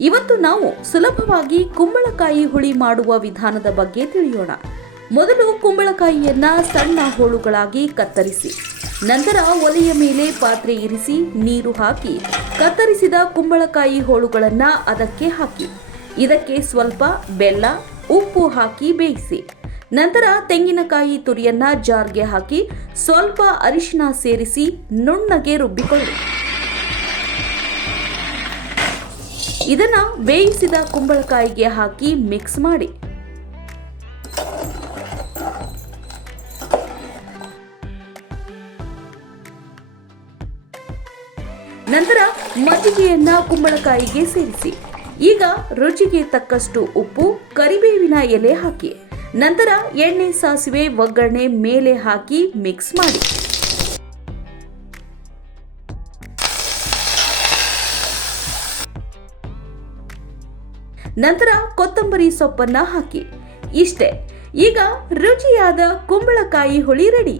ಇವತ್ತು ನಾವು ಸುಲಭವಾಗಿ ಕುಂಬಳಕಾಯಿ ಹುಳಿ ಮಾಡುವ ವಿಧಾನದ ಬಗ್ಗೆ ತಿಳಿಯೋಣ. ಮೊದಲು ಕುಂಬಳಕಾಯಿಯನ್ನ ಸಣ್ಣ ಹೋಳುಗಳಾಗಿ ಕತ್ತರಿಸಿ, ನಂತರ ಒಲೆಯ ಮೇಲೆ ಪಾತ್ರೆ ಇರಿಸಿ ನೀರು ಹಾಕಿ ಕತ್ತರಿಸಿದ ಕುಂಬಳಕಾಯಿ ಹೋಳುಗಳನ್ನ ಅದಕ್ಕೆ ಹಾಕಿ ಇದಕ್ಕೆ ಸ್ವಲ್ಪ ಬೆಲ್ಲ, ಉಪ್ಪು ಹಾಕಿ ಬೇಯಿಸಿ. ನಂತರ ತೆಂಗಿನಕಾಯಿ ತುರಿಯನ್ನ ಜಾರ್ಗೆ ಹಾಕಿ ಸ್ವಲ್ಪ ಅರಿಶಿನ ಸೇರಿಸಿ ನುಣ್ಣಗೆ ರುಬ್ಬಿಕೊಳ್ಳಿ. ಇದನ್ನ ಬೇಯಿಸಿದ ಕುಂಬಳಕಾಯಿಗೆ ಹಾಕಿ ಮಿಕ್ಸ್ ಮಾಡಿ. ನಂತರ ಮಜ್ಜಿಗೆಯನ್ನ ಕುಂಬಳಕಾಯಿಗೆ ಸೇರಿಸಿ. ಈಗ ರುಚಿಗೆ ತಕ್ಕಷ್ಟು ಉಪ್ಪು, ಕರಿಬೇವಿನ ಎಲೆ ಹಾಕಿ. ನಂತರ ಎಣ್ಣೆ, ಸಾಸಿವೆ, ಒಗ್ಗರಣೆ ಮೇಲೆ ಹಾಕಿ ಮಿಕ್ಸ್ ಮಾಡಿ. ನಂತರ ಕೊತ್ತಂಬರಿ ಸೊಪ್ಪನ್ನ ಹಾಕಿ. ಇಷ್ಟೇ, ಈಗ ರುಚಿಯಾದ ಕುಂಬಳಕಾಯಿ ಹುಳಿ ರೆಡಿ.